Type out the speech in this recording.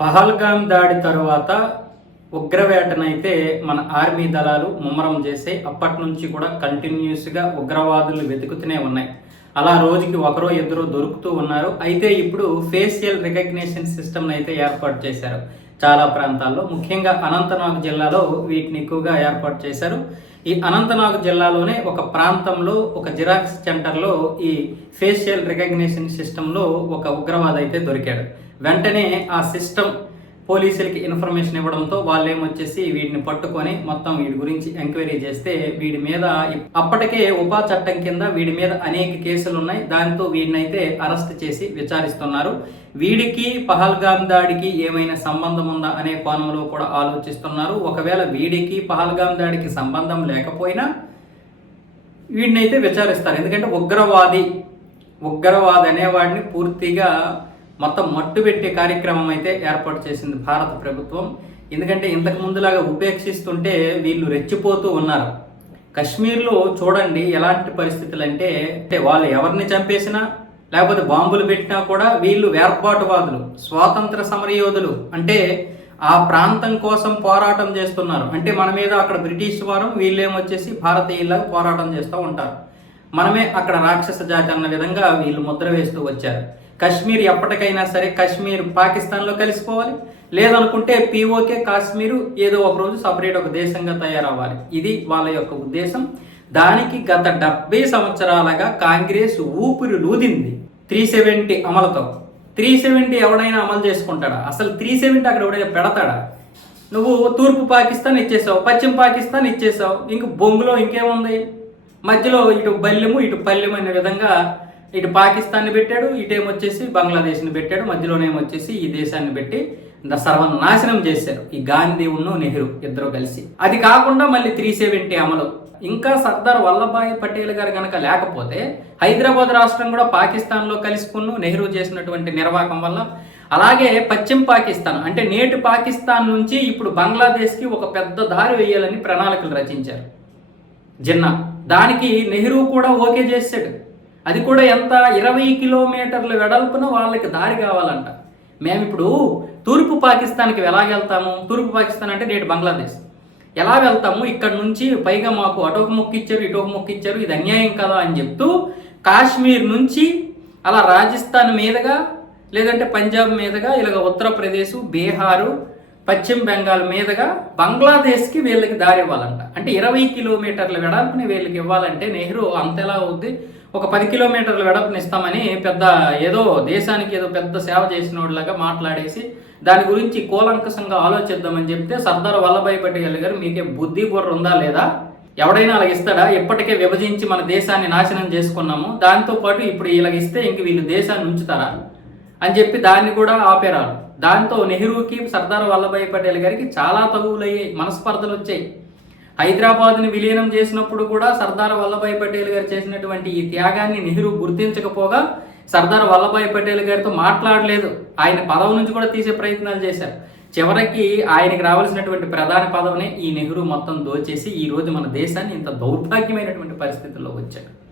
పహల్గామ్ దాడి తరువాత ఉగ్రవేటనైతే మన ఆర్మీ దళాలు ముమ్మరం చేసే అప్పటి నుంచి కూడా కంటిన్యూస్గా ఉగ్రవాదులు వెతుకుతూనే ఉన్నాయి. అలా రోజుకి ఒకరో ఇద్దరు దొరుకుతూ ఉన్నారు. అయితే ఇప్పుడు ఫేషియల్ రికగ్నిషన్ సిస్టమ్ అయితే ఏర్పాటు చేశారు. చాలా ప్రాంతాల్లో ముఖ్యంగా అనంతనాగ్ జిల్లాలో వీటిని ఎక్కువగా ఏర్పాటు చేశారు. ఈ అనంతనాగ్ జిల్లాలోనే ఒక ప్రాంతంలో ఒక జిరాక్స్ సెంటర్లో ఈ ఫేషియల్ రికగ్నిషన్ సిస్టంలో ఒక ఉగ్రవాది అయితే దొరికాడు. వెంటనే ఆ సిస్టమ్ పోలీసులకి ఇన్ఫర్మేషన్ ఇవ్వడంతో వాళ్ళు ఏమొచ్చేసి వీడిని పట్టుకొని మొత్తం వీడి గురించి ఎంక్వైరీ చేస్తే వీడి మీద అప్పటికే ఉపా చట్టం కింద వీడి మీద అనేక కేసులు ఉన్నాయి దాంతో వీడినైతే అరెస్ట్ చేసి విచారిస్తున్నారు. వీడికి పహల్గామ్ దాడికి ఏమైనా సంబంధం ఉందా అనే కోణంలో కూడా ఆలోచిస్తున్నారు. ఒకవేళ వీడికి పహల్గామ్ దాడికి సంబంధం లేకపోయినా వీడినైతే విచారిస్తారు. ఎందుకంటే ఉగ్రవాది ఉగ్రవాది అనేవాడిని పూర్తిగా మొత్తం మట్టు పెట్టే కార్యక్రమం అయితే ఏర్పాటు చేసింది భారత ప్రభుత్వం. ఎందుకంటే ఇంతకు ముందులాగా ఉపేక్షిస్తుంటే వీళ్ళు రెచ్చిపోతూ ఉన్నారు. కశ్మీర్లో చూడండి ఎలాంటి పరిస్థితులు అంటే వాళ్ళు ఎవరిని చంపేసినా లేకపోతే బాంబులు పెట్టినా కూడా వీళ్ళు వేర్పాటువాదులు స్వాతంత్ర సమరయోధులు. అంటే ఆ ప్రాంతం కోసం పోరాటం చేస్తున్నారు. అంటే మన మీద అక్కడ బ్రిటిష్ వారు వీళ్ళేమొచ్చేసి భారతీయులకు పోరాటం చేస్తూ ఉంటారు. మనమే అక్కడ రాక్షస జాతి అన్న విధంగా వీళ్ళు ముద్ర వేస్తూ వచ్చారు. కశ్మీర్ ఎప్పటికైనా సరే కశ్మీర్ పాకిస్తాన్లో కలిసిపోవాలి. లేదనుకుంటే పీఓకే కాశ్మీరు ఏదో ఒక రోజు సపరేట్ ఒక దేశంగా తయారవ్వాలి. ఇది వాళ్ళ యొక్క ఉద్దేశం. దానికి గత డెబ్బై సంవత్సరాలుగా కాంగ్రెస్ ఊపిరి లూదింది త్రీ సెవెంటీ అమలుతో. త్రీ సెవెంటీ ఎవడైనా అమలు చేసుకుంటాడా? అసలు త్రీ సెవెంటీ అక్కడ ఎవడైనా పెడతాడా? నువ్వు తూర్పు పాకిస్తాన్ ఇచ్చేసావు పశ్చిమ పాకిస్తాన్ ఇచ్చేసావు ఇంక బొంగులో ఇంకేముంది? మధ్యలో ఇటు బల్యము ఇటు పల్లెము అనే విధంగా ఇటు పాకిస్తాన్ని పెట్టాడు ఇటేమొచ్చేసి బంగ్లాదేశ్ని పెట్టాడు మధ్యలోనేమొచ్చేసి ఈ దేశాన్ని పెట్టి సర్వనాశనం చేశారు. ఈ గాంధీ ఉన్ను నెహ్రూ ఇద్దరు కలిసి. అది కాకుండా మళ్ళీ త్రీ సెవెంటీ అమలు. ఇంకా సర్దార్ వల్లభాయ్ పటేల్ గారు కనుక లేకపోతే హైదరాబాద్ రాష్ట్రం కూడా పాకిస్తాన్లో కలిసికున్న నెహ్రూ చేసినటువంటి నిర్వాహకం వల్ల అలాగే పశ్చిమ పాకిస్తాన్ అంటే నేటి పాకిస్తాన్ నుంచి ఇప్పుడు బంగ్లాదేశ్కి ఒక పెద్ద దారి వేయాలని ప్రణాళికలు రచించారు. జిన్నా. దానికి నెహ్రూ కూడా ఓకే చేశాడు. అది కూడా ఎంత? ఇరవై కిలోమీటర్ల వెడల్పున వాళ్ళకి దారి కావాలంట. మేము ఇప్పుడు తూర్పు పాకిస్తాన్కి ఎలా వెళ్తాము? తూర్పు పాకిస్తాన్ అంటే నేటి బంగ్లాదేశ్. ఎలా వెళ్తాము? ఇక్కడ నుంచి పైగా మాకు అటోక మొక్క ఇచ్చారు ఇటోక మొక్క ఇచ్చారు ఇది అన్యాయం కదా అని చెప్తూ కాశ్మీర్ నుంచి అలా రాజస్థాన్ మీదుగా లేదంటే పంజాబ్ మీదుగా ఇలాగ ఉత్తరప్రదేశ్ బీహారు పశ్చిమ బెంగాల్ మీదుగా బంగ్లాదేశ్కి వీళ్ళకి దారి ఇవ్వాలంట. అంటే ఇరవై కిలోమీటర్ల వెడల్పుని వీళ్ళకి ఇవ్వాలంటే నెహ్రూ అంతెలా అవుద్ది? ఒక పది కిలోమీటర్ల వెడల్పుని ఇస్తామని పెద్ద ఏదో దేశానికి ఏదో పెద్ద సేవ చేసిన వాళ్ళగా మాట్లాడేసి దాని గురించి కూలంకషంగా ఆలోచిద్దామని చెప్తే సర్దార్ వల్లభాయ్ పటేల్ గారు మీకే బుద్ధి బుర్ర ఉందా లేదా? ఎవడైనా అలా ఇస్తాడా? ఇప్పటికే విభజించి మన దేశాన్ని నాశనం చేసుకున్నాము. దాంతోపాటు ఇప్పుడు ఇలాగ ఇస్తే ఇంక వీళ్ళు దేశాన్ని ఉంచుతారా? అని చెప్పి దాన్ని కూడా ఆపేరారు. దాంతో నెహ్రూకి సర్దార్ వల్లభాయ్ పటేల్ గారికి చాలా తగువులయ్యాయి. మనస్పర్ధలు వచ్చాయి హైదరాబాద్ని విలీనం చేసినప్పుడు కూడా సర్దార్ వల్లభాయ్ పటేల్ గారు చేసినటువంటి ఈ త్యాగాన్ని నెహ్రూ గుర్తించకపోగా సర్దార్ వల్లభాయ్ పటేల్ గారితో మాట్లాడలేదు. ఆయన పదవి నుంచి కూడా తీసే ప్రయత్నాలు చేశారు. చివరికి ఆయనకి రావాల్సినటువంటి ప్రధాన పదవిని ఈ నెహ్రూ మొత్తం దోచేసి ఈ రోజు మన దేశాన్ని ఇంత దౌర్భాగ్యమైనటువంటి పరిస్థితుల్లో వచ్చాడు